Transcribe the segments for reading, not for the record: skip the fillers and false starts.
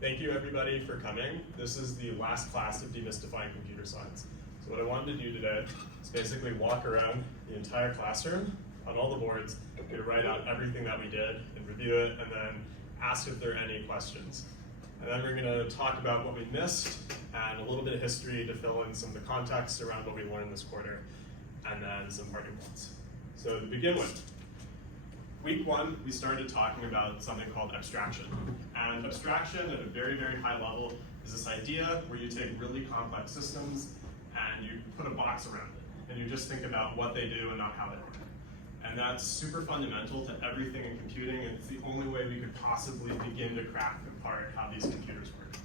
Thank you everybody for coming. This is the last class of Demystifying Computer Science. So what I wanted to do today is basically walk around the entire classroom on all the boards, to write out everything that we did and review it, and then ask if there are any questions. And then we're going to talk about what we missed and a little bit of history to fill in some of the context around what we learned this quarter, and then some parting points. So to begin with, week one, we started talking about something called abstraction. And abstraction at a very, very high level is this idea where you take really complex systems and you put a box around it. And you just think about what they do and not how they work. And that's super fundamental to everything in computing, and it's the only way we could possibly begin to crack apart how these computers work.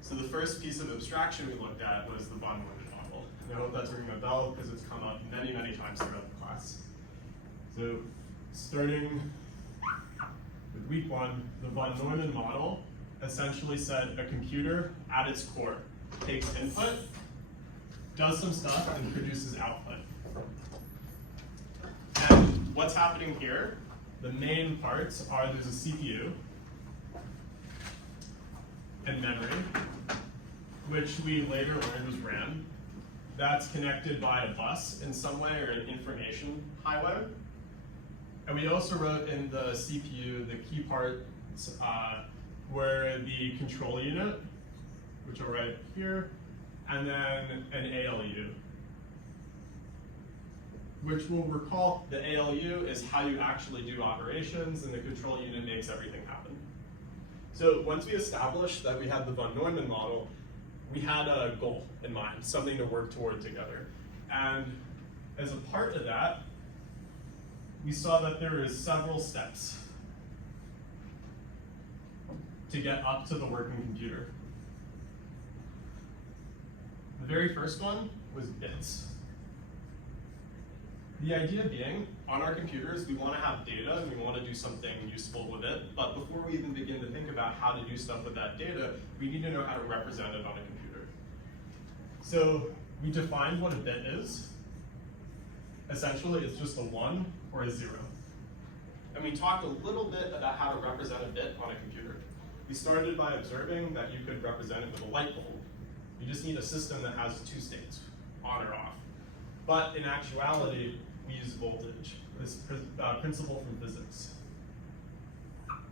So the first piece of abstraction we looked at was the von Neumann model. And I hope that's ringing a bell because it's come up many, many times throughout the class. So starting with week one, the von Neumann model essentially said a computer at its core takes input, does some stuff, and produces output. And what's happening here, the main parts are there's a CPU and memory, which we later learned was RAM. That's connected by a bus in some way, or an information highway. And we also wrote in the CPU the key parts were the control unit, which are right here, and then an ALU, which we'll recall the ALU is how you actually do operations, and the control unit makes everything happen. So once we established that we had the von Neumann model, we had a goal in mind, something to work toward together. And as a part of that, we saw that there is several steps to get up to the working computer. The very first one was bits. The idea being, on our computers, we want to have data and we want to do something useful with it, but before we even begin to think about how to do stuff with that data, we need to know how to represent it on a computer. So we defined what a bit is. Essentially, it's just a 1 or a 0. And we talked a little bit about how to represent a bit on a computer. We started by observing that you could represent it with a light bulb. You just need a system that has two states, on or off. But in actuality, we use voltage, this principle from physics.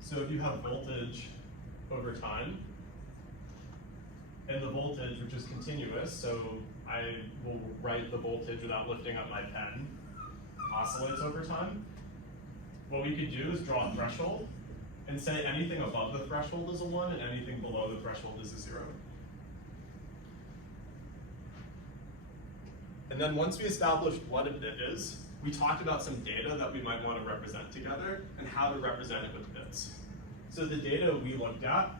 So if you have voltage over time, and the voltage, which is continuous, so I will write the voltage without lifting up my pen, oscillates over time, what we could do is draw a threshold and say anything above the threshold is a 1 and anything below the threshold is a 0. And then once we established what a bit is, we talked about some data that we might want to represent together and how to represent it with bits. So the data we looked at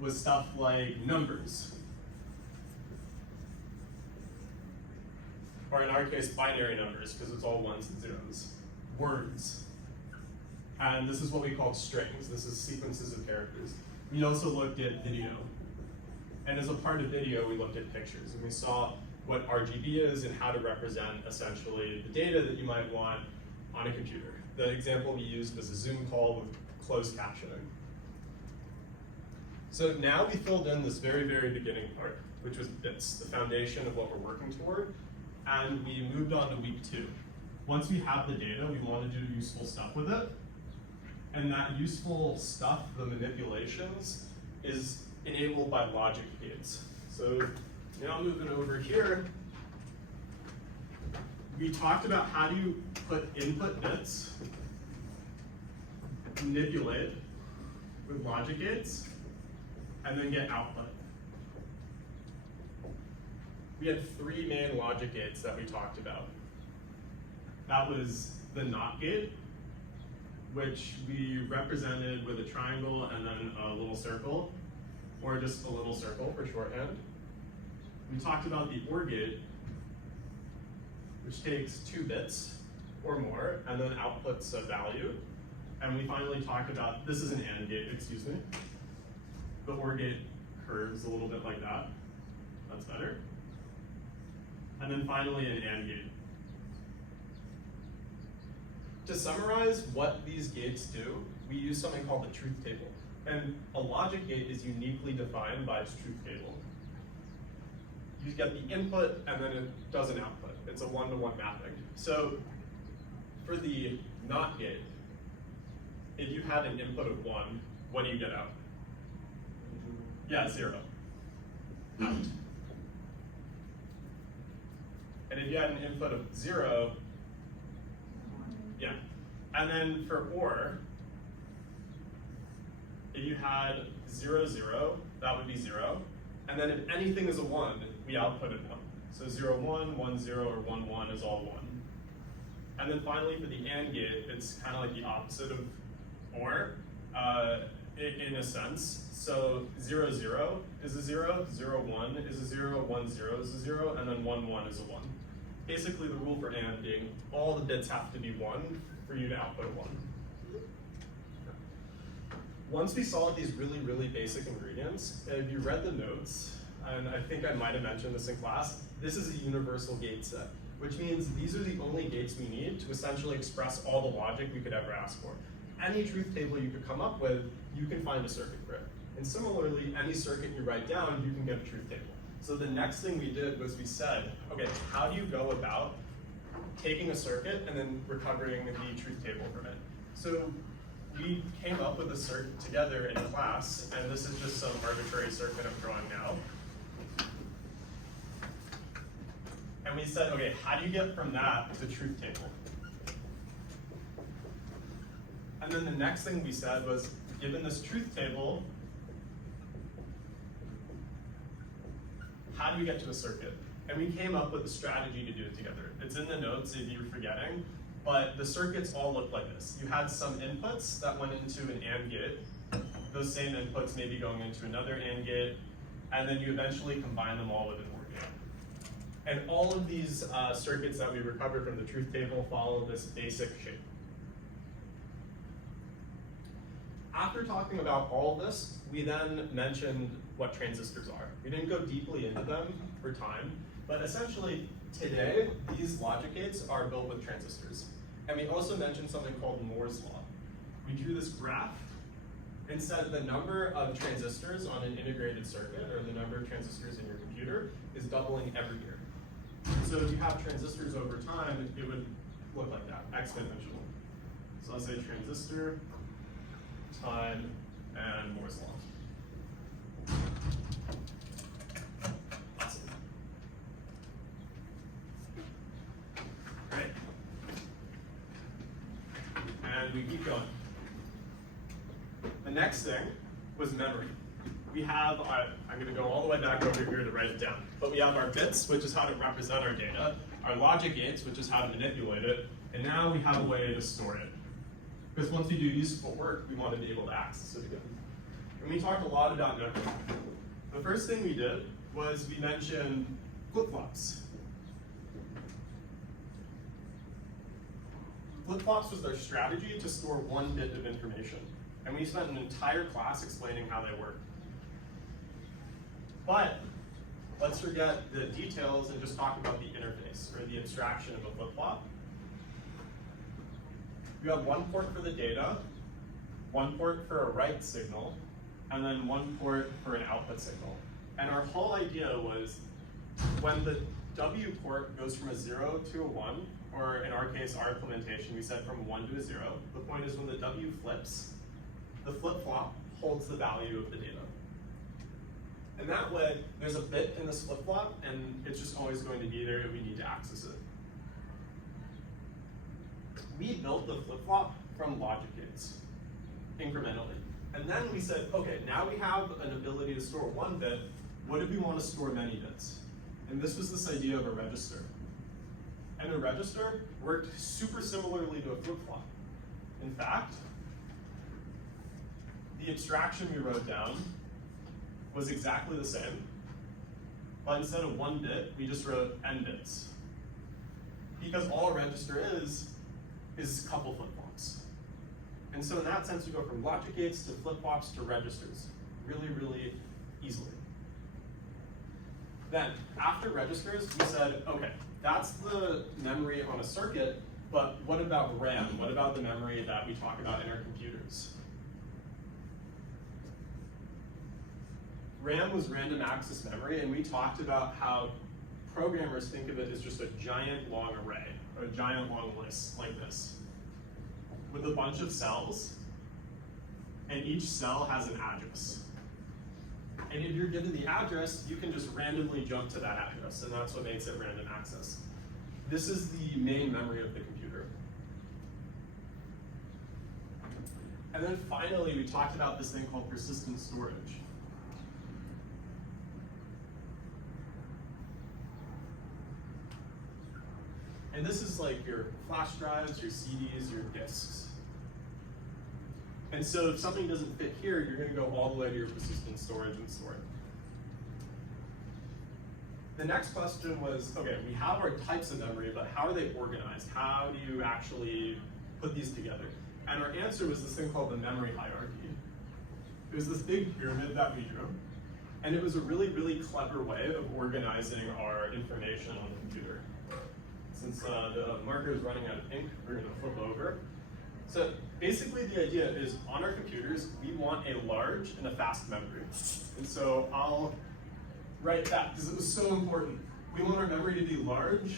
was stuff like numbers, or in our case, binary numbers, because it's all ones and zeros, words. And this is what we called strings. This is sequences of characters. We also looked at video. And as a part of video, we looked at pictures. And we saw what RGB is and how to represent essentially the data that you might want on a computer. The example we used was a Zoom call with closed captioning. So now we filled in this very, very beginning part, which was bits, the foundation of what we're working toward. And we moved on to week 2. Once we have the data, we want to do useful stuff with it. And that useful stuff, the manipulations, is enabled by logic gates. So now moving over here, we talked about how do you put input bits, manipulate with logic gates, and then get output. We had 3 main logic gates that we talked about. That was the NOT gate, which we represented with a triangle and then a little circle, or just a little circle for shorthand. We talked about the OR gate, which takes 2 bits or more and then outputs a value. And we finally talked about, this is an AND gate, excuse me. The OR gate curves a little bit like that. That's better. And then finally an AND gate. To summarize what these gates do, we use something called the truth table. And a logic gate is uniquely defined by its truth table. You get the input, and then it does an output. It's a one-to-one mapping. So for the NOT gate, if you had an input of 1, what do you get out? Yeah, 0. Out. And if you had an input of 0, yeah. And then for OR, if you had 0, 0, that would be 0. And then if anything is a 1, we output a 1. So 0, 1, 1, 0, or 1, 1 is all 1. And then finally for the AND gate, it's kind of like the opposite of OR in a sense. So 0, 0 is a 0, 0, 1 is a 0, 1, 0 is a 0, and then 1, 1 is a 1. Basically the rule for AND being all the bits have to be 1 for you to output a 1. Once we solved these really, really basic ingredients, if you read the notes, and I think I might have mentioned this in class, this is a universal gate set, which means these are the only gates we need to essentially express all the logic we could ever ask for. Any truth table you could come up with, you can find a circuit for it. And similarly, any circuit you write down, you can get a truth table. So the next thing we did was we said, okay, how do you go about taking a circuit and then recovering the truth table from it? So we came up with a circuit together in class, and this is just some arbitrary circuit I'm drawing now. And we said, okay, how do you get from that to the truth table? And then the next thing we said was, given this truth table, how do you get to a circuit? And we came up with a strategy to do it together. It's in the notes if you're forgetting, but the circuits all look like this. You had some inputs that went into an AND gate. Those same inputs may be going into another AND gate, and then you eventually combine them all with an OR gate. And all of these circuits that we recovered from the truth table follow this basic shape. After talking about all of this, we then mentioned what transistors are. We didn't go deeply into them for time, but essentially today, these logic gates are built with transistors. And we also mentioned something called Moore's law. We drew this graph and said the number of transistors on an integrated circuit, or the number of transistors in your computer, is doubling every year. So if you have transistors over time, it would look like that, exponential. So let's say transistor, time, and Moore's law. Awesome. Great. And we keep going. The next thing was memory. We have, I'm going to go all the way back over here to write it down, but we have our bits, which is how to represent our data, our logic gates, which is how to manipulate it, and now we have a way to store it. Because once we do useful work, we want to be able to access it again. And we talked a lot about memory. The first thing we did was we mentioned flip-flops. Flip-flops was their strategy to store one bit of information. And we spent an entire class explaining how they work. But let's forget the details and just talk about the interface, or the abstraction of a flip-flop. You have one port for the data, one port for a write signal, and then one port for an output signal. And our whole idea was when the W port goes from a 0 to a 1, or in our case, our implementation, we said from a 1 to a 0, the point is when the W flips, the flip-flop holds the value of the data. And that way, there's a bit in this flip-flop, and it's just always going to be there if we need to access it. We built the flip-flop from logic gates, incrementally. And then we said, okay, now we have an ability to store one bit. What if we want to store many bits? And this was this idea of a register. And a register worked super similarly to a flip-flop. In fact, the abstraction we wrote down was exactly the same, but instead of one bit, we just wrote n bits. Because all a register is a couple flip-flops. And so in that sense, we go from logic gates to flip-flops to registers, really, really easily. Then, after registers, we said, okay, that's the memory on a circuit, but what about RAM? What about the memory that we talk about in our computers? RAM was random access memory, and we talked about how programmers think of it as just a giant long array, or a giant long list like this, with a bunch of cells, and each cell has an address. And if you're given the address, you can just randomly jump to that address, and that's what makes it random access. This is the main memory of the computer. And then finally, we talked about this thing called persistent storage. And this is like your flash drives, your CDs, your disks. And so if something doesn't fit here, you're going to go all the way to your persistent storage and store it. The next question was, okay, we have our types of memory, but how are they organized? How do you actually put these together? And our answer was this thing called the memory hierarchy. It was this big pyramid that we drew. And it was a really, really clever way of organizing our information on the computer. Since the marker is running out of ink, we're going to flip over. So basically the idea is on our computers, we want a large and a fast memory. And so I'll write that because it was so important. We want our memory to be large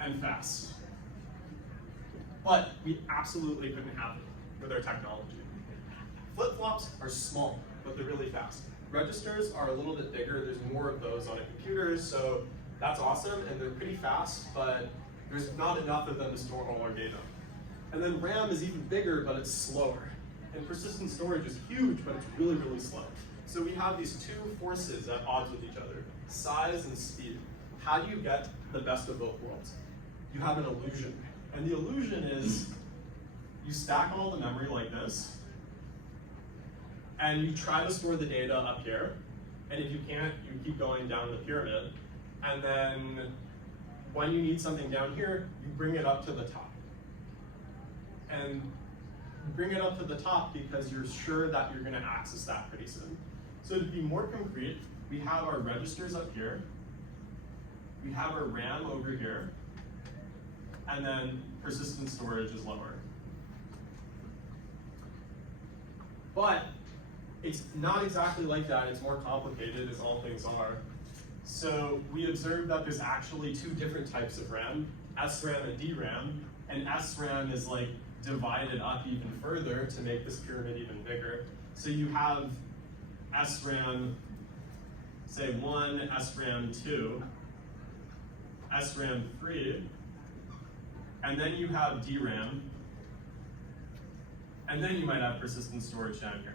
and fast. But we absolutely couldn't have it with our technology. Flip-flops are small, but they're really fast. Registers are a little bit bigger. There's more of those on a computer, so that's awesome, and they're pretty fast, but there's not enough of them to store all our data. And then RAM is even bigger, but it's slower. And persistent storage is huge, but it's really, really slow. So we have these two forces at odds with each other, size and speed. How do you get the best of both worlds? You have an illusion. And the illusion is you stack all the memory like this, and you try to store the data up here. And if you can't, you keep going down the pyramid. And then when you need something down here, you bring it up to the top. And you bring it up to the top because you're sure that you're going to access that pretty soon. So to be more concrete, we have our registers up here. We have our RAM over here. And then persistent storage is lower. But it's not exactly like that. It's more complicated, as all things are. So we observed that there's actually two different types of RAM, SRAM and DRAM. And SRAM is like divided up even further to make this pyramid even bigger. So you have SRAM, say 1, SRAM 2, SRAM 3, and then you have DRAM, and then you might have persistent storage down here.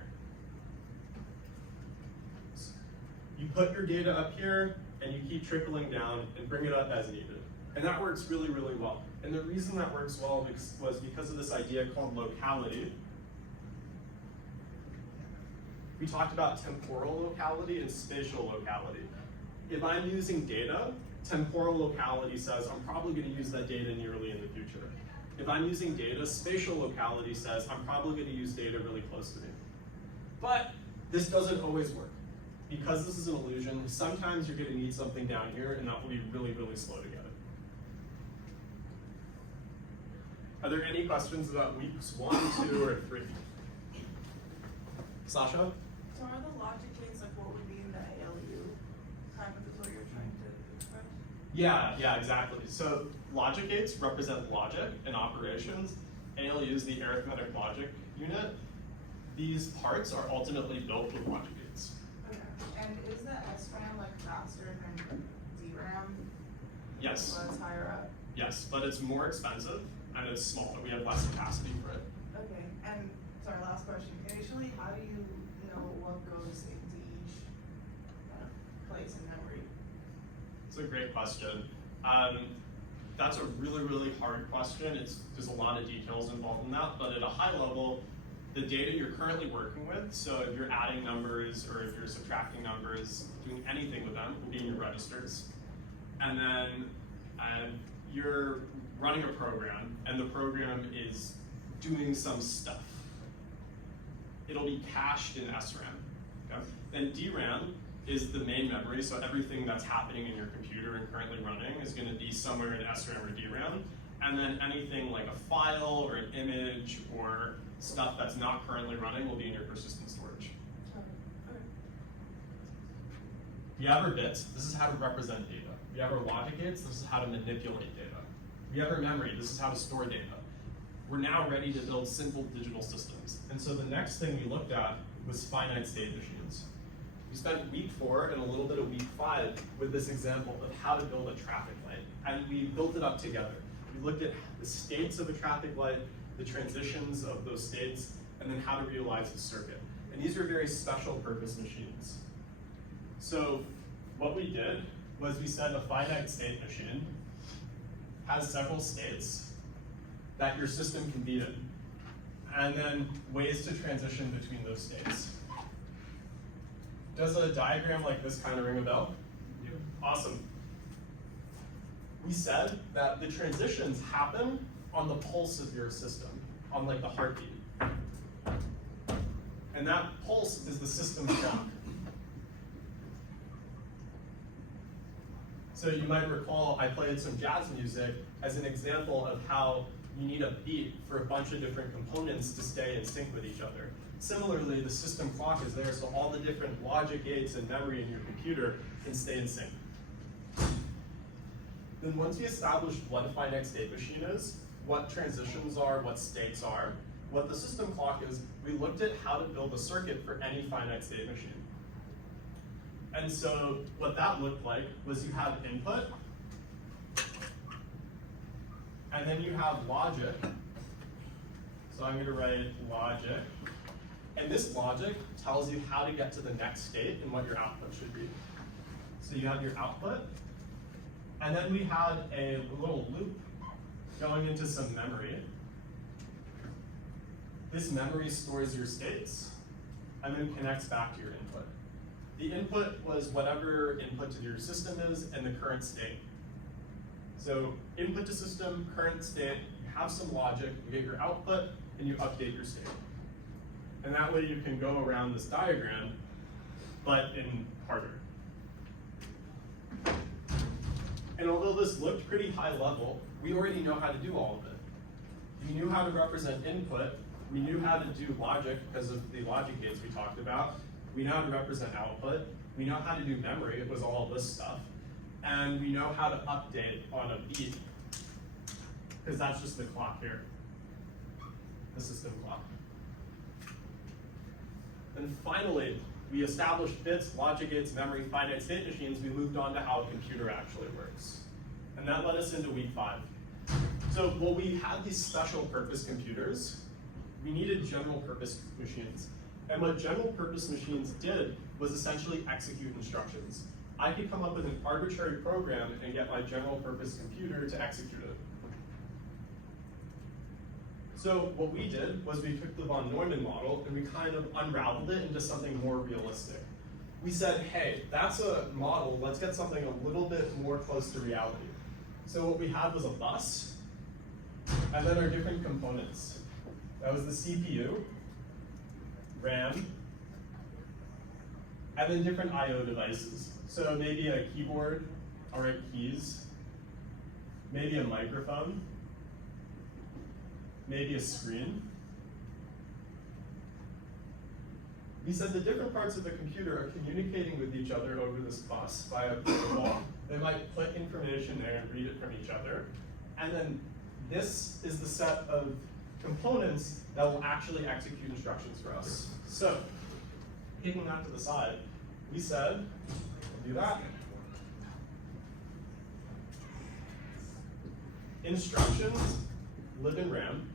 You put your data up here, and you keep trickling down and bring it up as needed. And that works really, really well. And the reason that works well was because of this idea called locality. We talked about temporal locality and spatial locality. If I'm using data, temporal locality says I'm probably going to use that data nearly in the future. If I'm using data, spatial locality says I'm probably going to use data really close to me. But this doesn't always work. Because this is an illusion, sometimes you're going to need something down here, and that will be really, really slow to get it. Are there any questions about weeks 1, 2, or 3? Sasha? So are the logic gates like what would be in the ALU? Kind of is what you're trying to express? Yeah, exactly. So logic gates represent logic and operations. ALU is the arithmetic logic unit. These parts are ultimately built with logic gates. Okay. And is the SRAM like faster than DRAM? Yes. So it's higher up? Yes, but it's more expensive and it's smaller. We have less capacity for it. Okay. And sorry, last question. Initially, how do you know what goes into each place in memory? It's a great question. That's a really, really hard question. There's a lot of details involved in that, but at a high level, the data you're currently working with, so if you're adding numbers or if you're subtracting numbers, doing anything with them will be in your registers. And then you're running a program, and the program is doing some stuff. It'll be cached in SRAM. Okay? Then DRAM is the main memory, so everything that's happening in your computer and currently running is going to be somewhere in SRAM or DRAM. And then anything like a file or an image or stuff that's not currently running will be in your persistent storage. Okay. If you have our bits, this is how to represent data. If you have our logic gates, this is how to manipulate data. If you have our memory, this is how to store data. We're now ready to build simple digital systems. And so the next thing we looked at was finite state machines. We spent week 4 and a little bit of week 5 with this example of how to build a traffic light. And we built it up together. We looked at the states of a traffic light, the transitions of those states, and then how to realize the circuit. And these are very special purpose machines. So what we did was we said a finite state machine has several states that your system can be in, and then ways to transition between those states. Does a diagram like this kind of ring a bell? Yeah. Awesome. We said that the transitions happen on the pulse of your system, on like the heartbeat. And that pulse is the system clock. So you might recall I played some jazz music as an example of how you need a beat for a bunch of different components to stay in sync with each other. Similarly, the system clock is there so all the different logic gates and memory in your computer can stay in sync. Then once we established what a finite state machine is, what transitions are, what states are, what the system clock is, we looked at how to build a circuit for any finite state machine. And so what that looked like was you have input, and then you have logic. So I'm going to write logic. And this logic tells you how to get to the next state and what your output should be. So you have your output, and then we had a little loop going into some memory. This memory stores your states and then connects back to your input. The input was whatever input to your system is and the current state. So input to system, current state, you have some logic, you get your output, and you update your state. And that way you can go around this diagram, but in harder. And although this looked pretty high level, we already know how to do all of it. We knew how to represent input, we knew how to do logic because of the logic gates we talked about. We know how to represent output. We know how to do memory, it was all this stuff. And we know how to update on a beat, because that's just the clock here, the system clock. And finally, we established bits, logic gates, memory, finite state machines. We moved on to how a computer actually works. And that led us into week 5. So while we had these special purpose computers, we needed general purpose machines. And what general purpose machines did was essentially execute instructions. I could come up with an arbitrary program and get my general purpose computer to execute it. So what we did was we took the von Neumann model and we kind of unraveled it into something more realistic. We said, hey, that's a model, let's get something a little bit more close to reality. So what we had was a bus, and then our different components. That was the CPU, RAM, and then different I/O devices. So maybe a keyboard, I'll write keys, maybe a microphone, maybe a screen. We said the different parts of the computer are communicating with each other over this bus via protocol. They might put information there and read it from each other. And then this is the set of components that will actually execute instructions for us. So, taking that to the side, we said, we'll do that. Instructions live in RAM.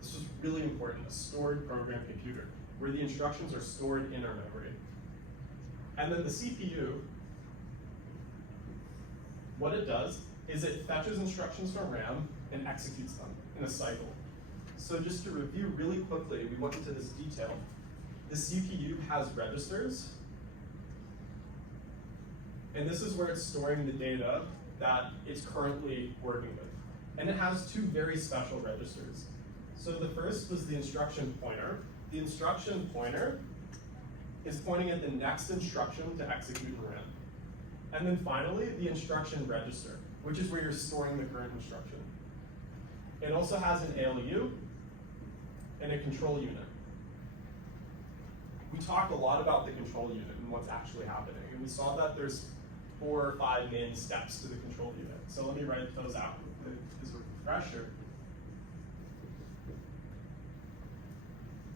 This was really important, a stored program computer, where the instructions are stored in our memory. And then the CPU, what it does is it fetches instructions from RAM and executes them in a cycle. So just to review really quickly, we went into this detail. The CPU has registers, and this is where it's storing the data that it's currently working with. And it has two very special registers. So the first was the instruction pointer. The instruction pointer is pointing at the next instruction to execute in RAM. And then finally, the instruction register, which is where you're storing the current instruction. It also has an ALU and a control unit. we talked a lot about the control unit and what's actually happening. And we saw that there's 4 or 5 main steps to the control unit. So let me write those out as a refresher.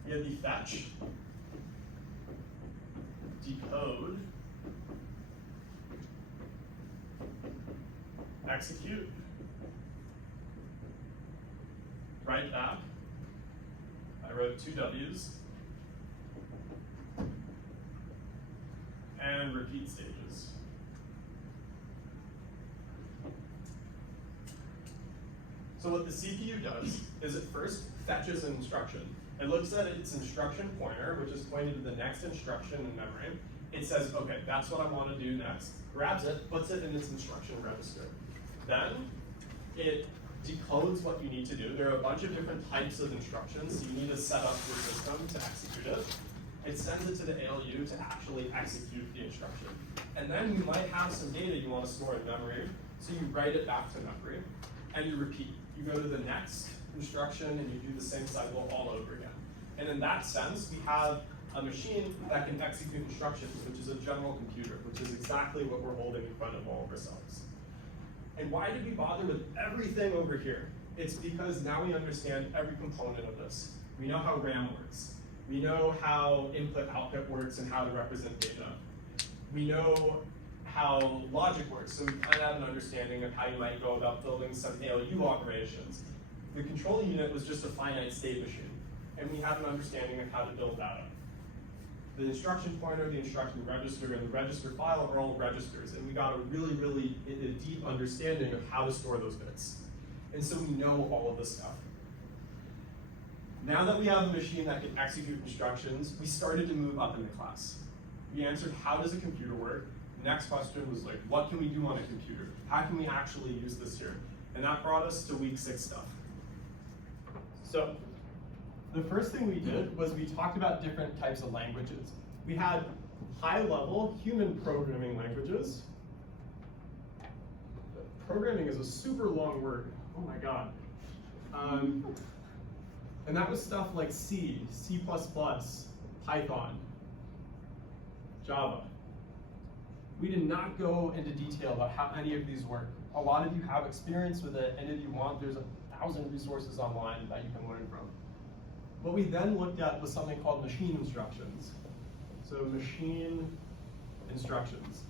We have the fetch, decode, execute, write back. I wrote 2 W's, and repeat stages. So what the CPU does is it first fetches an instruction. It looks at its instruction pointer, which is pointed to the next instruction in memory. It says, okay, that's what I want to do next. Grabs it, puts it in its instruction register. Then it decodes what you need to do. There are a bunch of different types of instructions, so you need to set up your system to execute it. It sends it to the ALU to actually execute the instruction. And then you might have some data you want to store in memory, so you write it back to memory, and you repeat. You go to the next instruction, and you do the same cycle all over again. And in that sense, we have a machine that can execute instructions, which is a general computer, which is exactly what we're holding in front of all of ourselves. And why did we bother with everything over here? It's because now we understand every component of this. We know how RAM works. We know how input-output works and how to represent data. We know how logic works, so we kind of have an understanding of how you might go about building some ALU operations. The control unit was just a finite state machine, and we have an understanding of how to build that up. The instruction pointer, the instruction register, and the register file are all registers, and we got a really deep understanding of how to store those bits. And so we know all of this stuff. Now that we have a machine that can execute instructions, we started to move up in the class. We answered, how does a computer work? The next question was like, what can we do on a computer? How can we actually use this here? And that brought us to week 6 stuff. So the first thing we did was we talked about different types of languages. We had high-level human programming languages. Programming is a super long word. Oh my God. And that was stuff like C, C++, Python, Java. We did not go into detail about how any of these work. A lot of you have experience with it, and if you want, there's 1,000 resources online that you can learn from. What we then looked at was something called machine instructions. So machine instructions.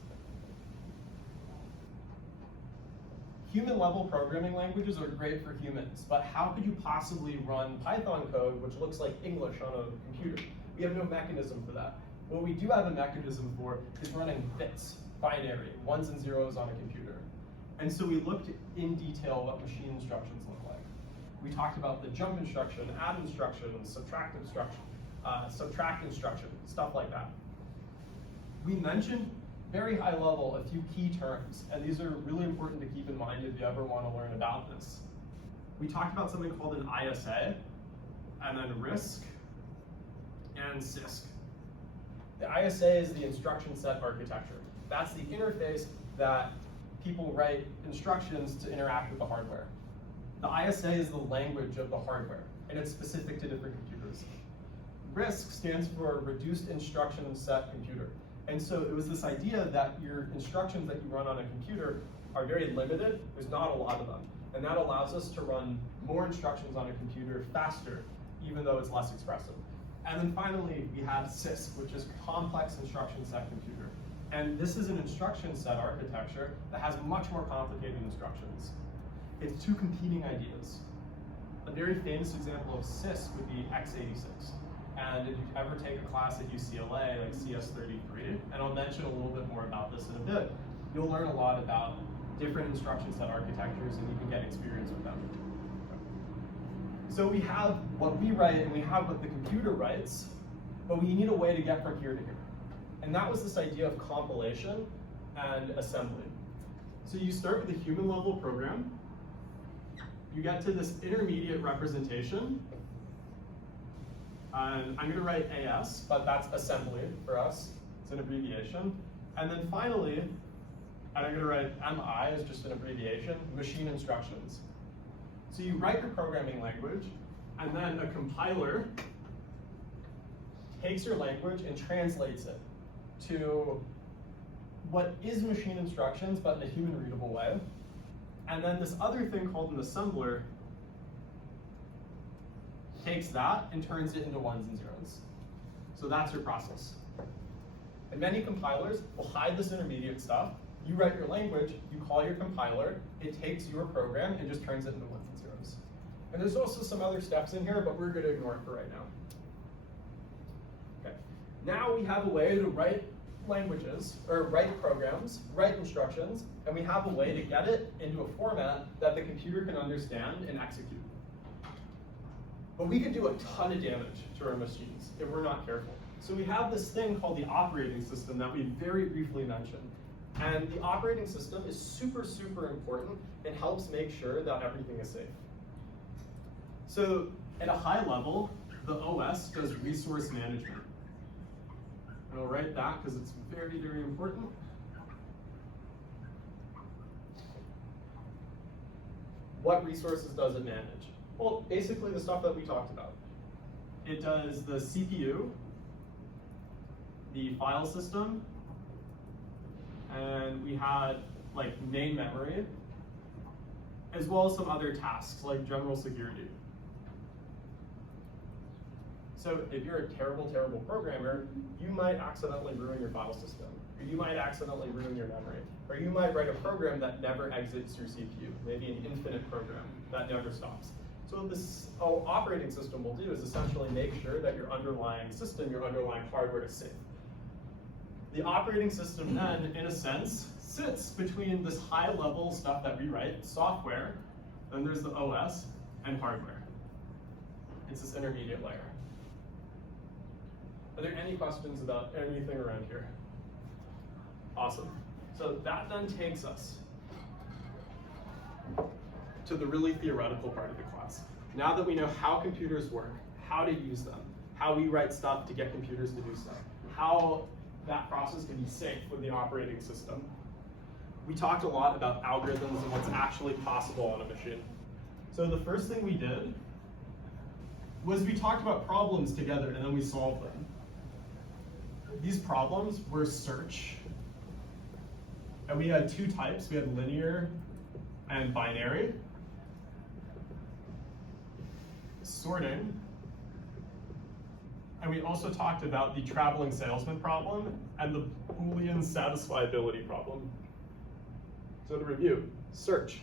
Human-level programming languages are great for humans, but how could you possibly run Python code, which looks like English, on a computer? We have no mechanism for that. What we do have a mechanism for is running bits, binary, 1s and 0s on a computer. And so we looked in detail what machine instructions look like. We talked about the jump instruction, add instruction, subtract instruction, stuff like that. We mentioned very high level a few key terms, and these are really important to keep in mind if you ever want to learn about this. We talked about something called an ISA, and then RISC, and CISC. The ISA is the instruction set architecture. That's the interface that people write instructions to interact with the hardware. The ISA is the language of the hardware, and it's specific to different computers. RISC stands for Reduced Instruction Set Computer. And so it was this idea that your instructions that you run on a computer are very limited. There's not a lot of them. And that allows us to run more instructions on a computer faster, even though it's less expressive. And then finally, we have CISC, which is Complex Instruction Set Computer. And this is an instruction set architecture that has much more complicated instructions. It's 2 competing ideas. A very famous example of CISC would be x86. And if you ever take a class at UCLA, like CS33, and I'll mention a little bit more about this in a bit, you'll learn a lot about different instruction set architectures, and you can get experience with them. So we have what we write, and we have what the computer writes, but we need a way to get from here to here. And that was this idea of compilation and assembly. So you start with a human level program, you get to this intermediate representation, and I'm going to write AS, but that's assembly for us. It's an abbreviation. And then finally, I'm going to write MI as just an abbreviation, machine instructions. So you write your programming language, and then a compiler takes your language and translates it to what is machine instructions, but in a human readable way. And then this other thing called an assembler takes that and turns it into ones and zeros. So that's your process. And many compilers will hide this intermediate stuff. You write your language, you call your compiler, it takes your program and just turns it into ones and zeros. And there's also some other steps in here, but we're going to ignore it for right now. Okay. Now we have a way to write languages, or write programs, write instructions, and we have a way to get it into a format that the computer can understand and execute. But we could do a ton of damage to our machines if we're not careful. So we have this thing called the operating system that we very briefly mentioned. And the operating system is super, super important and helps make sure that everything is safe. So at a high level, the OS does resource management. And I'll write that because it's very, very important. What resources does it manage? Well, basically the stuff that we talked about. It does the CPU, the file system, and we had like main memory, as well as some other tasks like general security. So if you're a terrible, terrible programmer, you might accidentally ruin your file system, or you might accidentally ruin your memory, or you might write a program that never exits your CPU, maybe an infinite program that never stops. So what this operating system will do is essentially make sure that your underlying system, your underlying hardware is safe. The operating system then, in a sense, sits between this high-level stuff that we write, software, then there's the OS, and hardware. It's this intermediate layer. Are there any questions about anything around here? Awesome. So that then takes us to the really theoretical part of the class. Now that we know how computers work, how to use them, how we write stuff to get computers to do stuff, how that process can be safe with the operating system, we talked a lot about algorithms and what's actually possible on a machine. So the first thing we did was we talked about problems together and then we solved them. These problems were search, and we had two types. We had linear and binary. Sorting, and we also talked about the traveling salesman problem and the Boolean satisfiability problem. So to review, search.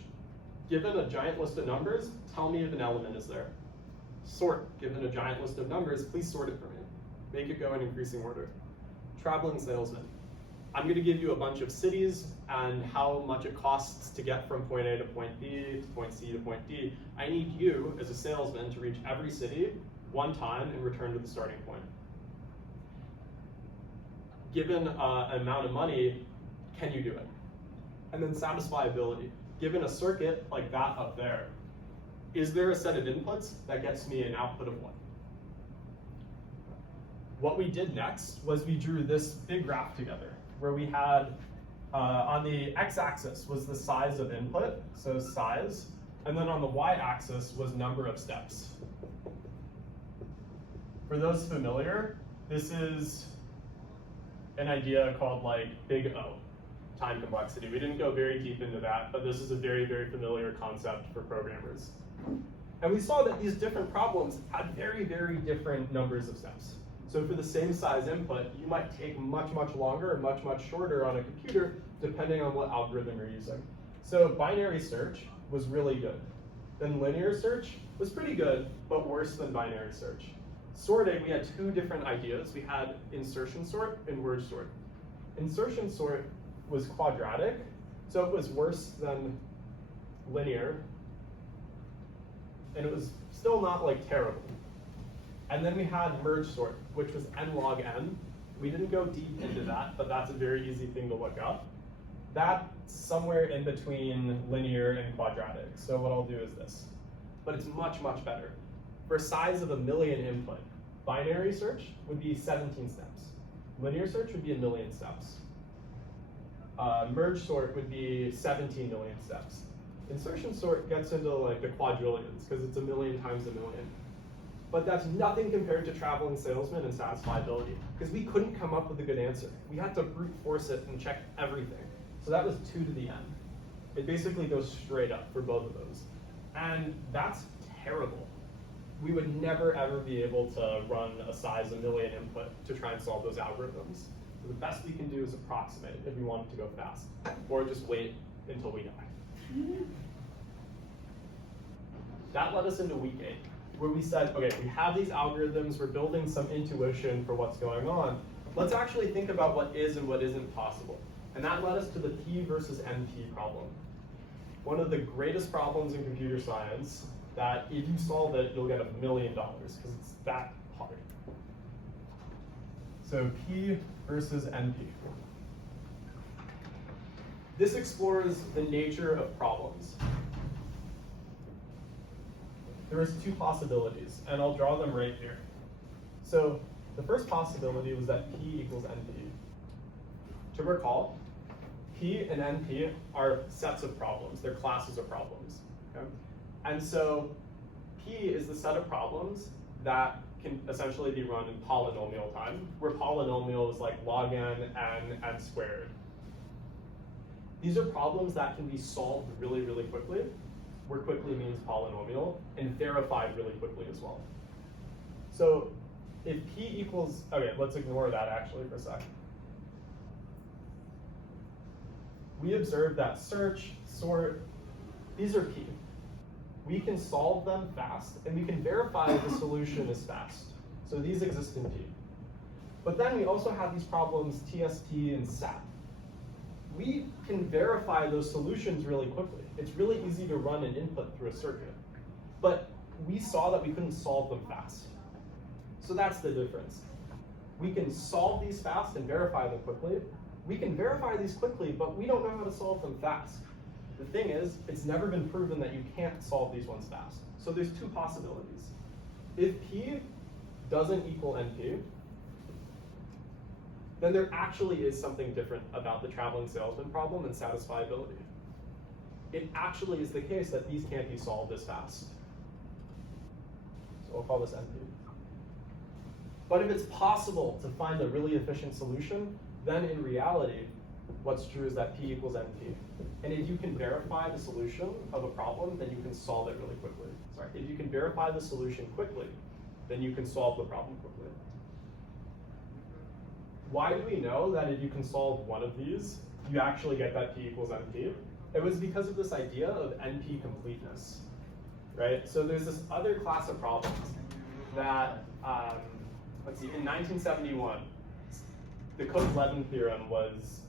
Given a giant list of numbers, tell me if an element is there. Sort. Given a giant list of numbers, please sort it for me. Make it go in increasing order. Traveling salesman. I'm going to give you a bunch of cities and how much it costs to get from point A to point B to point C to point D. I need you, as a salesman, to reach every city one time and return to the starting point. Given an amount of money, can you do it? And then satisfiability. Given a circuit like that up there, is there a set of inputs that gets me an output of 1? What we did next was we drew this big graph together, where we had, on the x-axis was the size of input, so size, and then on the y-axis was number of steps. For those familiar, this is an idea called like big O, time complexity. We didn't go very deep into that, but this is a very, very familiar concept for programmers. And we saw that these different problems had very, very different numbers of steps. So for the same size input, you might take much, much longer or much, much shorter on a computer, depending on what algorithm you're using. So binary search was really good. Then linear search was pretty good, but worse than binary search. Sorting, we had two different ideas. We had insertion sort and word sort. Insertion sort was quadratic, so it was worse than linear, and it was still not like terrible. And then we had merge sort, which was n log n. We didn't go deep into that, but that's a very easy thing to look up. That's somewhere in between linear and quadratic. So what I'll do is this, but it's much, much better. For a size of 1 million input, binary search would be 17 steps. Linear search would be 1 million steps. Merge sort would be 17 million steps. Insertion sort gets into like the quadrillions because it's 1 million times 1 million. But that's nothing compared to traveling salesman and satisfiability, because we couldn't come up with a good answer. We had to brute force it and check everything. So that was 2 to the n. It basically goes straight up for both of those. And that's terrible. We would never ever be able to run a size 1,000,000 input to try and solve those algorithms. So the best we can do is approximate if we want it to go fast, or just wait until we die. That led us into week 8, where we said, okay, we have these algorithms, we're building some intuition for what's going on. Let's actually think about what is and what isn't possible. And that led us to the P versus NP problem. One of the greatest problems in computer science that if you solve it, you'll get $1 million, because it's that hard. So P versus NP. This explores the nature of problems. There is 2 possibilities, and I'll draw them right here. So the first possibility was that P equals NP. To recall, P and NP are sets of problems. They're classes of problems. Okay? And so P is the set of problems that can essentially be run in polynomial time, where polynomial is like log n, n squared. These are problems that can be solved really, really quickly, where quickly means polynomial, and verified really quickly as well. So if P equals, okay, let's ignore that actually for a second. We observe that search, sort, these are P. We can solve them fast, and we can verify the solution is fast. So these exist in P. But then we also have these problems TST and SAT. We can verify those solutions really quickly. It's really easy to run an input through a circuit. But we saw that we couldn't solve them fast. So that's the difference. We can solve these fast and verify them quickly. We can verify these quickly, but we don't know how to solve them fast. The thing is, it's never been proven that you can't solve these ones fast. So there's 2 possibilities. If P doesn't equal NP, then there actually is something different about the traveling salesman problem and satisfiability. It actually is the case that these can't be solved as fast. So I'll call this NP. But if it's possible to find a really efficient solution, then in reality, what's true is that P equals NP. And if you can verify the solution of a problem, then you can solve it really quickly. Sorry, if you can verify the solution quickly, then you can solve the problem quickly. Why do we know that if you can solve one of these, you actually get that P equals NP? It was because of this idea of NP completeness, right? So there's this other class of problems that, let's see, in 1971, the Cook-Levin theorem was,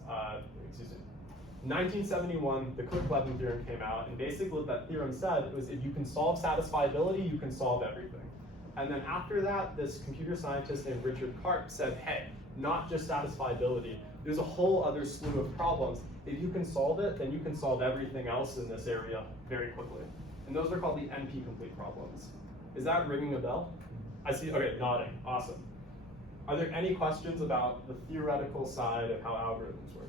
in 1971, the Cook-Levin theorem came out, and basically what that theorem said was if you can solve satisfiability, you can solve everything. And then after that, this computer scientist named Richard Karp said, hey, not just satisfiability, there's a whole other slew of problems. If you can solve it, then you can solve everything else in this area very quickly. And those are called the NP-complete problems. Is that ringing a bell? I see, okay, nodding, awesome. Are there any questions about the theoretical side of how algorithms work?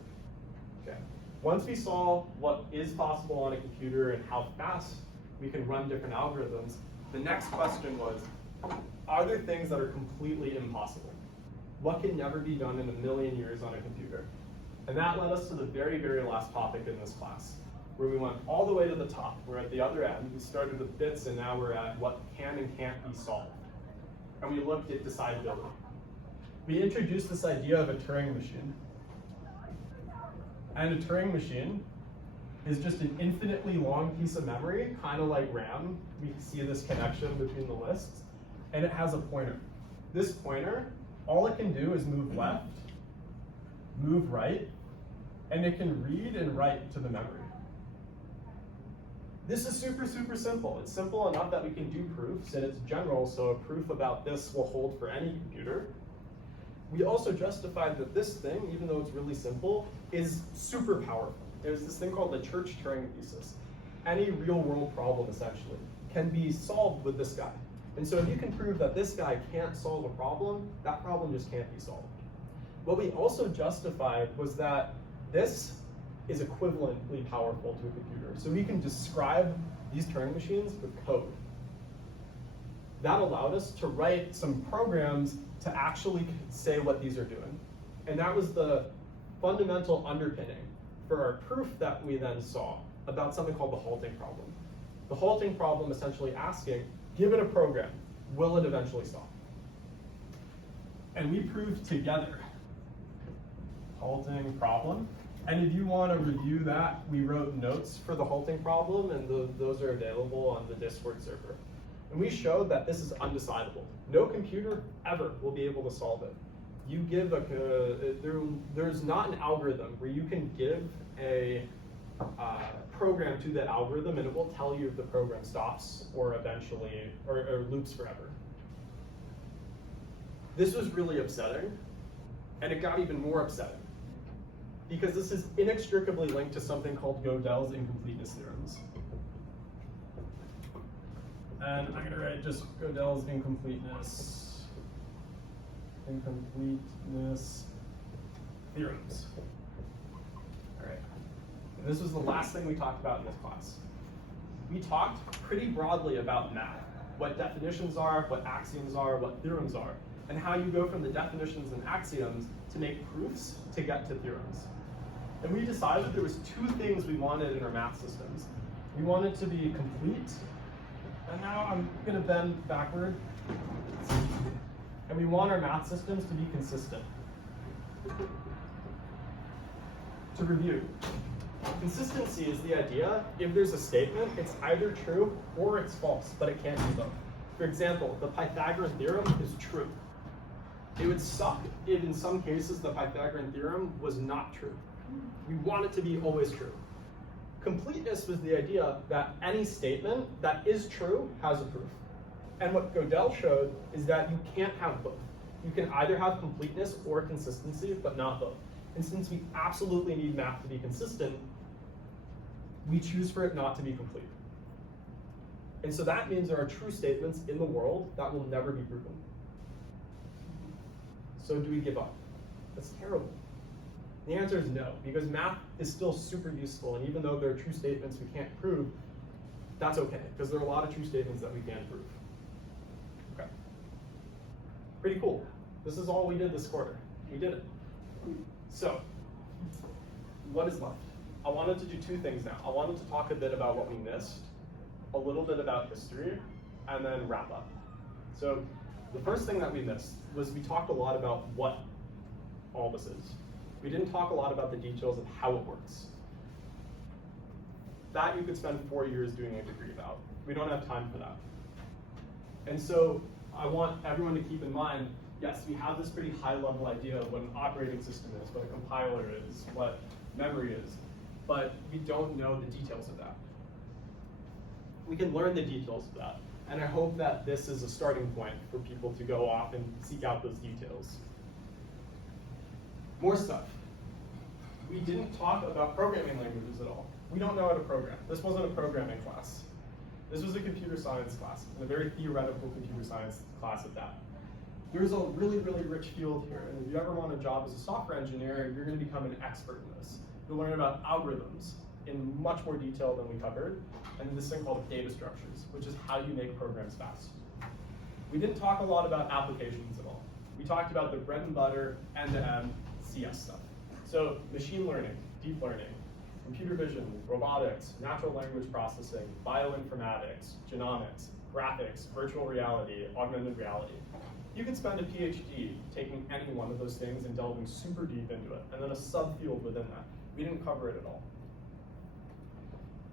Okay. Once we saw what is possible on a computer and how fast we can run different algorithms, the next question was, are there things that are completely impossible? What can never be done in 1,000,000 years on a computer? And that led us to the very, very last topic in this class, where we went all the way to the top. We're at the other end. We started with bits, and now we're at what can and can't be solved. And we looked at decidability. We introduced this idea of a Turing machine. And a Turing machine is just an infinitely long piece of memory, kind of like RAM. We see this connection between the lists. And it has a pointer. This pointer, all it can do is move left, move right, and it can read and write to the memory. This is super, super simple. It's simple enough that we can do proofs, and it's general, so a proof about this will hold for any computer. We also justified that this thing, even though it's really simple, is super powerful. There's this thing called the Church-Turing thesis. Any real-world problem, essentially, can be solved with this guy. And so if you can prove that this guy can't solve a problem, that problem just can't be solved. What we also justified was that this is equivalently powerful to a computer. So we can describe these Turing machines with code. that allowed us to write some programs to actually say what these are doing. And that was the fundamental underpinning for our proof that we then saw about something called the halting problem. The halting problem essentially asking, given a program, will it eventually stop? And we proved together halting problem. And if you want to review that, we wrote notes for the halting problem, and those are available on the Discord server. And we showed that this is undecidable. No computer ever will be able to solve it. You give there's not an algorithm where you can give a program to that algorithm and it will tell you if the program stops or eventually, or loops forever. This was really upsetting, and it got even more upsetting because this is inextricably linked to something called Gödel's incompleteness theorems. And I'm gonna write just Gödel's incompleteness theorems. All right. And this was the last thing we talked about in this class. We talked pretty broadly about math, what definitions are, what axioms are, what theorems are, and how you go from the definitions and axioms to make proofs to get to theorems. And we decided there was two things we wanted in our math systems. We wanted to be complete, and now I'm gonna bend backward. And we want our math systems to be consistent. To review, consistency is the idea, if there's a statement, it's either true or it's false, but it can't be both. For example, the Pythagorean theorem is true. It would suck if in some cases the Pythagorean theorem was not true. We want it to be always true. Completeness was the idea that any statement that is true has a proof. And what Gödel showed is that you can't have both. You can either have completeness or consistency, but not both. And since we absolutely need math to be consistent, we choose for it not to be complete. And so that means there are true statements in the world that will never be proven. So do we give up? That's terrible. The answer is no, because math is still super useful, and even though there are true statements we can't prove, that's okay, because there are a lot of true statements that we can prove. Okay. Pretty cool. This is all we did this quarter. We did it. So, what is left? I wanted to do two things now. I wanted to talk a bit about what we missed, a little bit about history, and then wrap up. So, the first thing that we missed was we talked a lot about what all this is. We didn't talk a lot about the details of how it works. That you could spend 4 years doing a degree about. We don't have time for that. And so I want everyone to keep in mind, yes, we have this pretty high level idea of what an operating system is, what a compiler is, what memory is, but we don't know the details of that. We can learn the details of that, and I hope that this is a starting point for people to go off and seek out those details. More stuff. We didn't talk about programming languages at all. We don't know how to program. This wasn't a programming class. This was a computer science class, and a very theoretical computer science class at that. There's a really, really rich field here, and if you ever want a job as a software engineer, you're going to become an expert in this. You'll learn about algorithms in much more detail than we covered, and this thing called data structures, which is how you make programs fast. We didn't talk a lot about applications at all. We talked about the bread and butter, end-to-end CS stuff. So machine learning, deep learning, computer vision, robotics, natural language processing, bioinformatics, genomics, graphics, virtual reality, augmented reality. You could spend a PhD taking any one of those things and delving super deep into it, and then a subfield within that. We didn't cover it at all.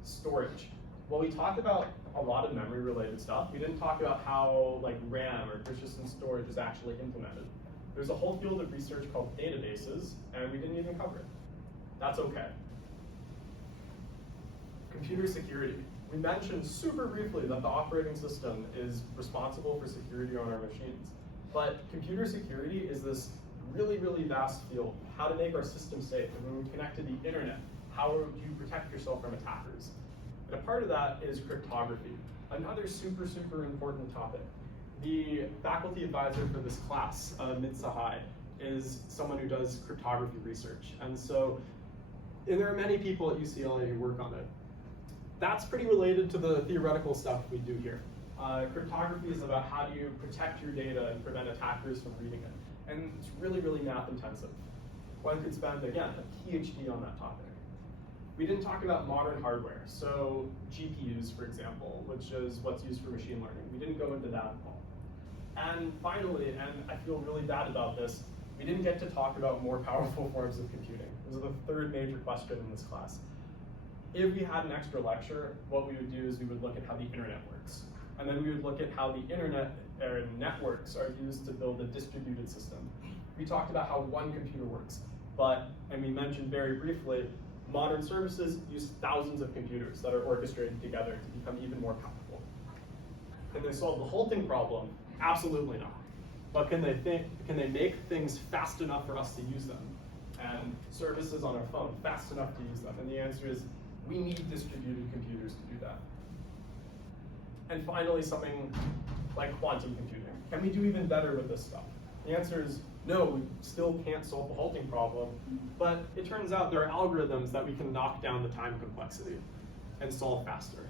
Storage. Well, we talked about a lot of memory-related stuff. We didn't talk about how like RAM or persistent storage is actually implemented. There's a whole field of research called databases, and we didn't even cover it. That's okay. Computer security. We mentioned super briefly that the operating system is responsible for security on our machines. But computer security is this really, really vast field. How to make our system safe. And when we connect to the internet, how do you protect yourself from attackers? And a part of that is cryptography. Another super, super important topic. The faculty advisor for this class, Mit Sahai, is someone who does cryptography research. And so, and there are many people at UCLA who work on it. That's pretty related to the theoretical stuff we do here. Cryptography is about how do you protect your data and prevent attackers from reading it. And it's really, really math intensive. One could spend, again, a PhD on that topic. We didn't talk about modern hardware. So GPUs, for example, which is what's used for machine learning. We didn't go into that at all. And finally, and I feel really bad about this, we didn't get to talk about more powerful forms of computing. This is the third major question in this class. If we had an extra lecture, what we would do is we would look at how the internet works. And then we would look at how the internet or networks are used to build a distributed system. We talked about how one computer works, and we mentioned very briefly, modern services use thousands of computers that are orchestrated together to become even more powerful. Can they solve the halting problem? Absolutely not. But can they make things fast enough for us to use them? And services on our phone fast enough to use them? And the answer is, we need distributed computers to do that. And finally, something like quantum computing. Can we do even better with this stuff? The answer is no, we still can't solve the halting problem, but it turns out there are algorithms that we can knock down the time complexity and solve faster.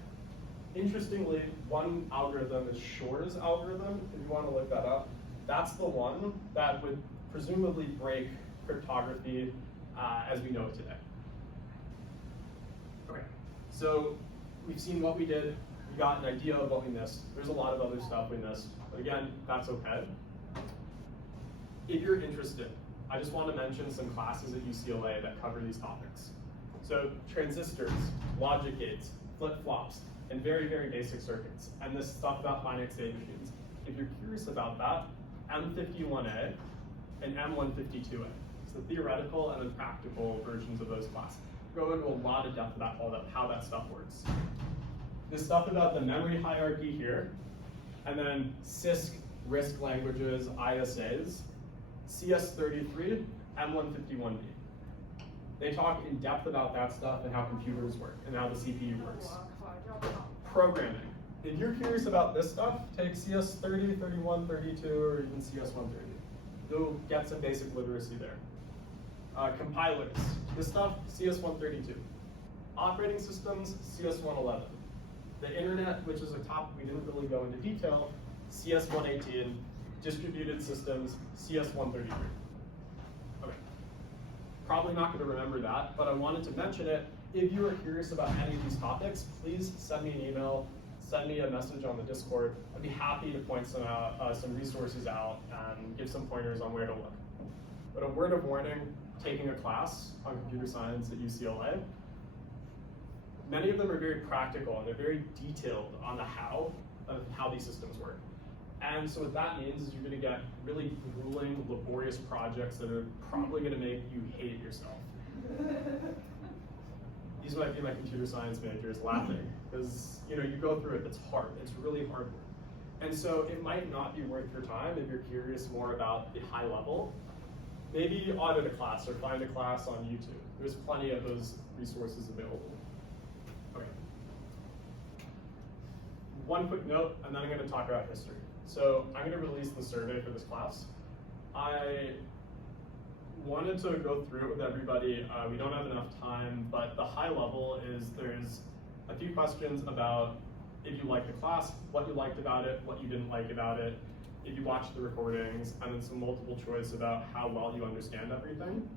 Interestingly, one algorithm is Shor's algorithm, if you want to look that up. That's the one that would presumably break cryptography as we know it today. Okay, so we've seen what we did. We got an idea of what we missed. There's a lot of other stuff we missed, but again, that's okay. If you're interested, I just want to mention some classes at UCLA that cover these topics. So transistors, logic gates, flip-flops, and very, very basic circuits, and this stuff about finite state machines. If you're curious about that, M51A and M152A. It's the theoretical and the practical versions of those classes. Go into a lot of depth about how that stuff works. This stuff about the memory hierarchy here, and then CISC, RISC languages, ISAs, CS33, M151B. They talk in depth about that stuff and how computers work and how the CPU works. Programming. If you're curious about this stuff, take CS30, 31, 32, or even CS130. You'll get some basic literacy there. Compilers. This stuff, CS132. Operating systems, CS111. The internet, which is a topic we didn't really go into detail, CS118. Distributed systems, CS133. Okay. Probably not going to remember that, but I wanted to mention it. If you are curious about any of these topics, please send me an email, send me a message on the Discord. I'd be happy to point some resources out and give some pointers on where to look. But a word of warning, taking a class on computer science at UCLA, many of them are very practical and they're very detailed on the how of how these systems work. And so what that means is you're going to get really grueling, laborious projects that are probably going to make you hate yourself. These might be my computer science majors laughing, because you go through it, it's hard. It's really hard work. And so it might not be worth your time if you're curious more about the high level. Maybe audit a class or find a class on YouTube. There's plenty of those resources available. Okay. One quick note, and then I'm going to talk about history. So I'm going to release the survey for this class. I wanted to go through it with everybody. We don't have enough time, but the high level is there's a few questions about if you liked the class, what you liked about it, what you didn't like about it, if you watched the recordings, and then some multiple choice about how well you understand everything.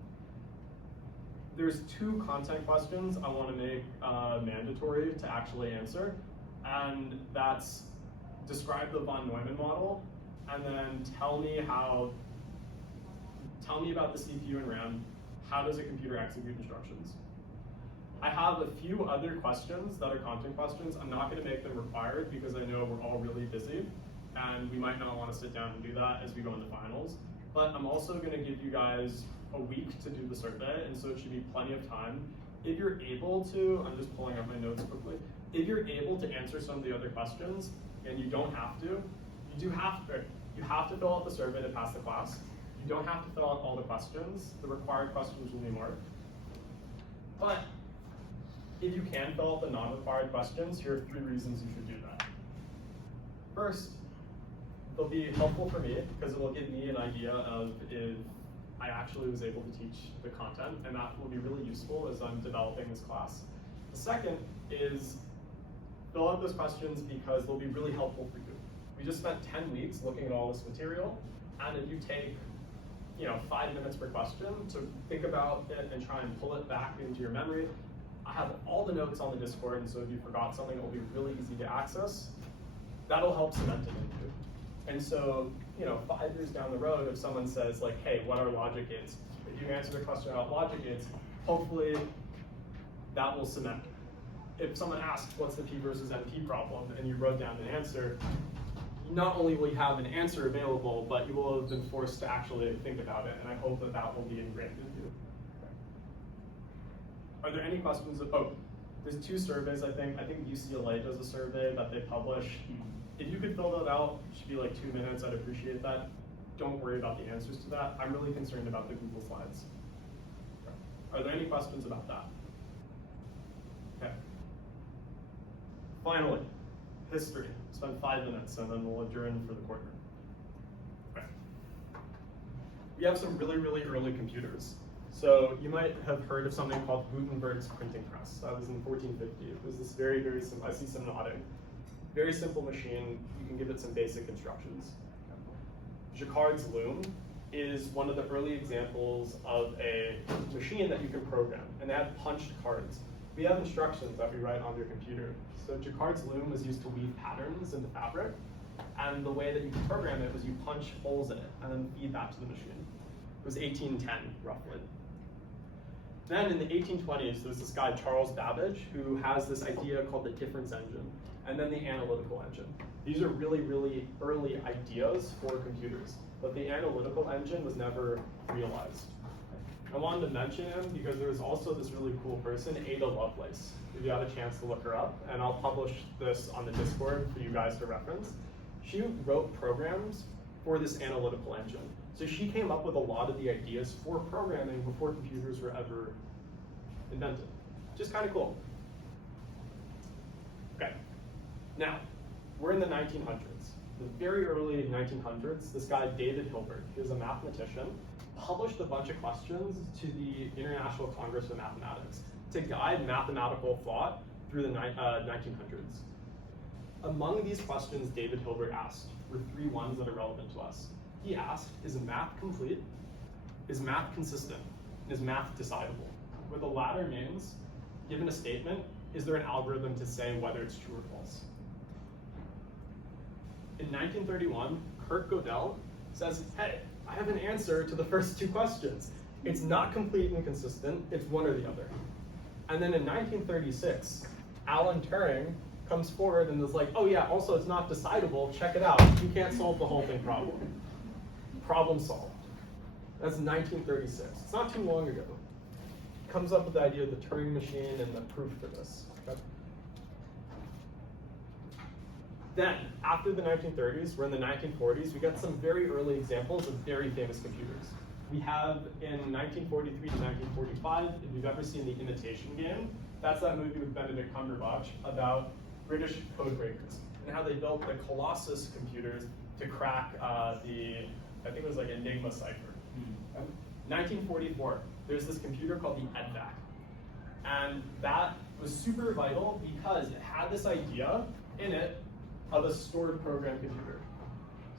There's 2 content questions I want to make mandatory to actually answer, and that's describe the von Neumann model, and then tell me about the CPU and RAM. How does a computer execute instructions? I have a few other questions that are content questions. I'm not going to make them required because I know we're all really busy, and we might not want to sit down and do that as we go into finals. But I'm also going to give you guys a week to do the survey, and so it should be plenty of time. If you're able to, I'm just pulling up my notes quickly. If you're able to answer some of the other questions, and you don't have to, you have to fill out the survey to pass the class. You don't have to fill out all the questions. The required questions will be marked. But if you can fill out the non-required questions, here are 3 reasons you should do that. First, they'll be helpful for me because it will give me an idea of if I actually was able to teach the content, and that will be really useful as I'm developing this class. The second is fill out those questions because they'll be really helpful for you. We just spent 10 weeks looking at all this material, and if you take 5 minutes per question to think about it and try and pull it back into your memory, I have all the notes on the Discord, and so if you forgot something, it will be really easy to access. That'll help cement it into you. And so, 5 years down the road, if someone says like, hey, what are logic gates? If you answer the question about logic gates, hopefully that will cement it. If someone asks, what's the P versus NP problem, and you wrote down an answer, not only will you have an answer available, but you will have been forced to actually think about it, and I hope that that will be ingrained in you. Are there any questions? Oh, there's 2 surveys, I think. I think UCLA does a survey that they publish. If you could fill that out, it should be like 2 minutes, I'd appreciate that. Don't worry about the answers to that. I'm really concerned about the Google Slides. Are there any questions about that? Okay. Finally, history. Spend 5 minutes and then we'll adjourn for the quarter. Okay. We have some really, really early computers. So you might have heard of something called Gutenberg's printing press. That was in 1450. It was this very, very simple, I see some nodding. Very simple machine. You can give it some basic instructions. Jacquard's loom is one of the early examples of a machine that you can program, and they had punched cards. We have instructions that we write on your computer. So Jacquard's loom was used to weave patterns into fabric, and the way that you could program it was you punch holes in it and then feed that to the machine. It was 1810, roughly. Then in the 1820s, there's this guy, Charles Babbage, who has this idea called the difference engine, and then the analytical engine. These are really, really early ideas for computers, but the analytical engine was never realized. I wanted to mention him because there was also this really cool person, Ada Lovelace. If you have a chance to look her up, and I'll publish this on the Discord for you guys to reference. She wrote programs for this analytical engine. So she came up with a lot of the ideas for programming before computers were ever invented. Just kind of cool. Okay, now, we're in the 1900s. The very early 1900s, this guy, David Hilbert, he was a mathematician, published a bunch of questions to the International Congress of Mathematics to guide mathematical thought through the 1900s. Among these questions David Hilbert asked were 3 ones that are relevant to us. He asked, is math complete? Is math consistent? And is math decidable? What the latter means, given a statement, is there an algorithm to say whether it's true or false? In 1931, Kurt Gödel says, hey, I have an answer to the first 2 questions. It's not complete and consistent, it's one or the other. And then in 1936, Alan Turing comes forward and is like, oh yeah, also it's not decidable, check it out. You can't solve the whole thing problem. Problem solved. That's 1936. It's not too long ago. Comes up with the idea of the Turing machine and the proof for this. Okay? Then, after the 1930s, we're in the 1940s, we got some very early examples of very famous computers. We have in 1943 to 1945, if you've ever seen The Imitation Game, that's that movie with Benedict Cumberbatch about British code breakers and how they built the Colossus computers to crack I think it was like Enigma cipher. 1944, there's this computer called the EDVAC. And that was super vital because it had this idea in it of a stored program computer.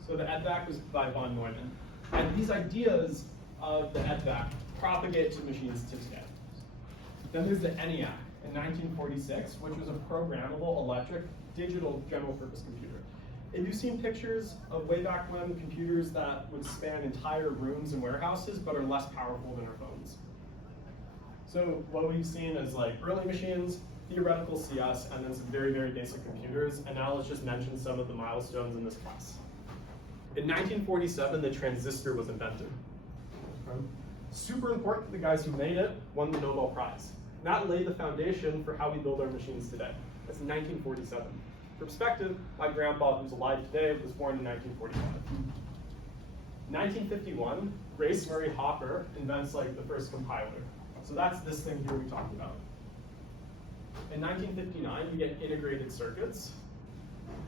So the EDVAC was by von Neumann. And these ideas of the EDVAC propagate to machines to today. Then there's the ENIAC in 1946, which was a programmable electric digital general purpose computer. If you've seen pictures of way back when computers that would span entire rooms and warehouses but are less powerful than our phones. So what we've seen is like early machines, theoretical CS, and then some very, very basic computers. And now let's just mention some of the milestones in this class. In 1947, the transistor was invented. Super important, the guys who made it won the Nobel Prize. That laid the foundation for how we build our machines today. That's 1947. For perspective, my grandpa, who's alive today, was born in 1945. 1951, Grace Murray Hopper invents like the first compiler. So that's this thing here we talked about. In 1959, we get integrated circuits.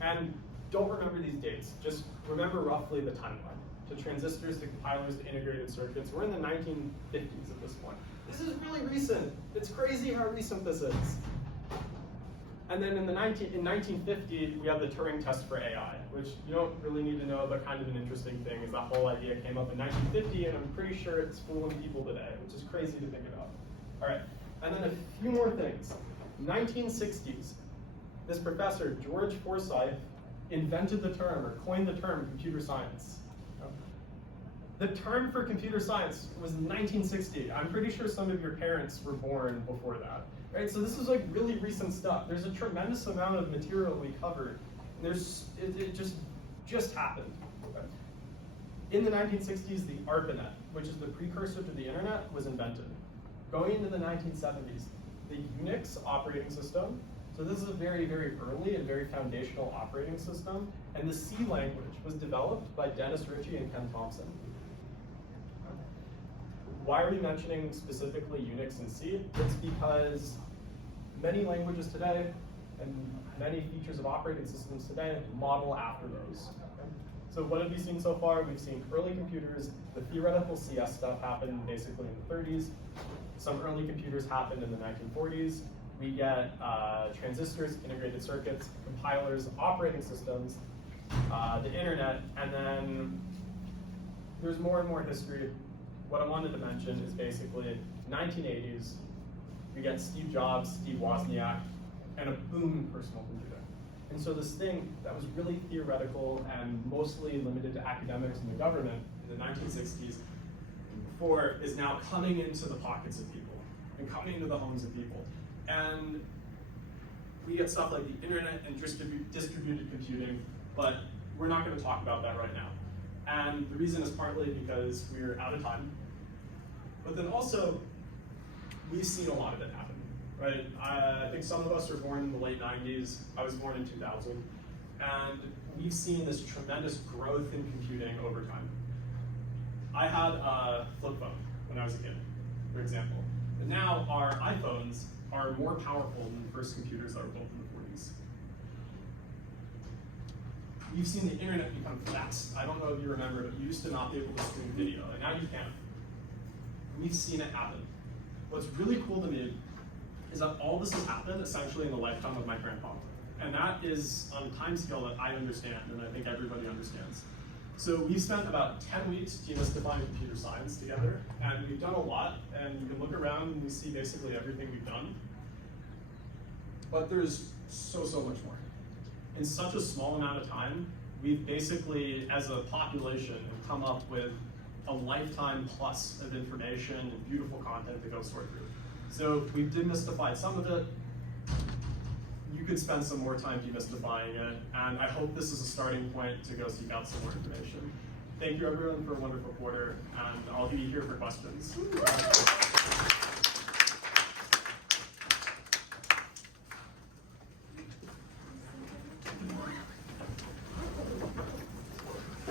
And don't remember these dates, just remember roughly the timeline. To transistors, to compilers, to integrated circuits. We're in the 1950s at this point. This is really recent. It's crazy how recent this is. And then in 1950, we have the Turing test for AI, which you don't really need to know, but kind of an interesting thing is that whole idea came up in 1950, and I'm pretty sure it's fooling people today, which is crazy to think about. All right, and then a few more things. 1960s, this professor, George Forsyth, invented the term, or coined the term, computer science. The term for computer science was 1960. I'm pretty sure some of your parents were born before that. Right, so this is like really recent stuff. There's a tremendous amount of material we covered. It just happened. Okay. In the 1960s, the ARPANET, which is the precursor to the internet, was invented. Going into the 1970s, the Unix operating system. So this is a very, very early and very foundational operating system. And the C language was developed by Dennis Ritchie and Ken Thompson. Why are we mentioning specifically Unix and C? It's because many languages today and many features of operating systems today model after those. So what have we seen so far? We've seen early computers, the theoretical CS stuff happened basically in the 30s. Some early computers happened in the 1940s. We get transistors, integrated circuits, compilers, operating systems, the internet, and then there's more and more history. What I wanted to mention is basically 1980s, we get Steve Jobs, Steve Wozniak, and a boom in personal computing. And so this thing that was really theoretical and mostly limited to academics and the government in the 1960s and before is now coming into the pockets of people and coming into the homes of people. And we get stuff like the internet and distributed computing, but we're not going to talk about that right now. And the reason is partly because we're out of time, but then also we've seen a lot of it happen, right? I think some of us were born in the late 90s. I was born in 2000. And we've seen this tremendous growth in computing over time. I had a flip phone when I was a kid, for example. But now our iPhones are more powerful than the first computers that were built in the 40s. You've seen the internet become fast. I don't know if you remember, but you used to not be able to stream video, and now you can. We've seen it happen. What's really cool to me is that all this has happened essentially in the lifetime of my grandpa. And that is on a time scale that I understand, and I think everybody understands. So we've spent about 10 weeks demystifying computer science together, and we've done a lot, and you can look around and we see basically everything we've done. But there's so much more. In such a small amount of time, we've basically, as a population, come up with a lifetime plus of information and beautiful content to go sort through. So we've demystified some of it. You could spend some more time demystifying it, and I hope this is a starting point to go seek out some more information. Thank you everyone for a wonderful quarter, and I'll be here for questions.